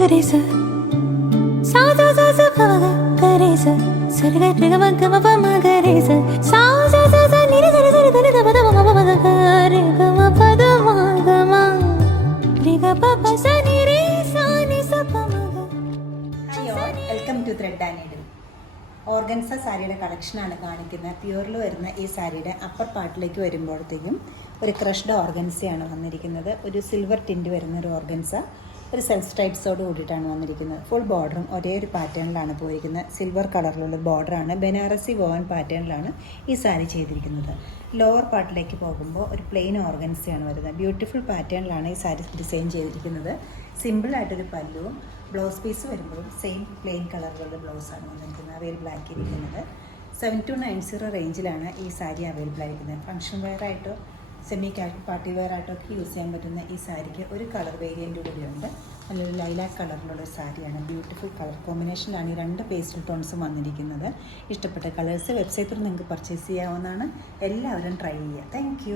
ഗരേസ സാ സാ സാ സാ പവഗ ഗരേസ സരിഗ രിഗ മഗ മപ മഗരേസ സാ സാ സാ സാ നിര സര സര ധന ധ പദ മ മ മഗ രിഗ മ പദ മഗ മ രിഗ പ പ സ നി രെ സാ നി സ പ മഗ. Hi all, welcome to thread and needle. Organza സാരിയുടെ കളക്ഷനാണ് കാണിക്കുന്നത്. പ്യുവറിൽ വരുന്ന ഈ സാരിയുടെ അപ്പർ പാർട്ടിലേക്ക് വരുമ്പോഴത്തേക്കും ഒരു ക്രഷ്ഡ് ഓർഗൻസയാണ് വന്നിരിക്കുന്നത്. ഒരു സിൽവർ ടിൻറ്റ് വരുന്ന ഒരു ഓർഗൻസ, ഒരു സെൽഫ് സ്ട്രൈറ്റ്സോട് കൂടിയിട്ടാണ് വന്നിരിക്കുന്നത്. ഫുൾ ബോർഡറും ഒരേ ഒരു പാറ്റേണിലാണ് പോയിരിക്കുന്നത്. സിൽവർ കളറിലുള്ള ബോർഡറാണ്. ബനാറസി വോവൻ പാറ്റേണിലാണ് ഈ സാരി ചെയ്തിരിക്കുന്നത്. ലോവർ പാർട്ടിലേക്ക് പോകുമ്പോൾ ഒരു പ്ലെയിൻ ഓർഗൻസയാണ് വരുന്നത്. ബ്യൂട്ടിഫുൾ പാറ്റേണിലാണ് ഈ സാരി ഡിസൈൻ ചെയ്തിരിക്കുന്നത്. സിമ്പിളായിട്ടൊരു പല്ലുവും ബ്ലൗസ് പീസ് വരുമ്പോഴും സെയിം പ്ലെയിൻ കളറിലുള്ള ബ്ലൗസാണ് വന്നിരിക്കുന്നത്. അവൈലബിൾ ആക്കിയിരിക്കുന്നത് 7290 റേഞ്ചിലാണ് ഈ സാരി അവൈലബിൾ ആയിരിക്കുന്നത്. ഫംഗ്ഷൻ വെയർ ആയിട്ടോ സെമി പാർട്ടി വെയർ ആയിട്ടോ ഒക്കെ യൂസ് ചെയ്യാൻ പറ്റുന്ന ഈ സാരിക്ക് ഒരു കളർ വേരിയൻ്റ് കൂടിയുണ്ട്. നല്ലൊരു ലൈലാക്ക് കളറിലുള്ള ഒരു സാരിയാണ്. ബ്യൂട്ടിഫുൾ കളർ കോമ്പിനേഷനിലാണ് ഈ രണ്ട് പേസ്റ്റൽ ടോൺസും വന്നിരിക്കുന്നത്. ഇഷ്ടപ്പെട്ട കളേഴ്സ് വെബ്സൈറ്റിൽ നിങ്ങൾക്ക് പർച്ചേസ് ചെയ്യാവുന്നതാണ്. എല്ലാവരും ട്രൈ ചെയ്യുക. താങ്ക്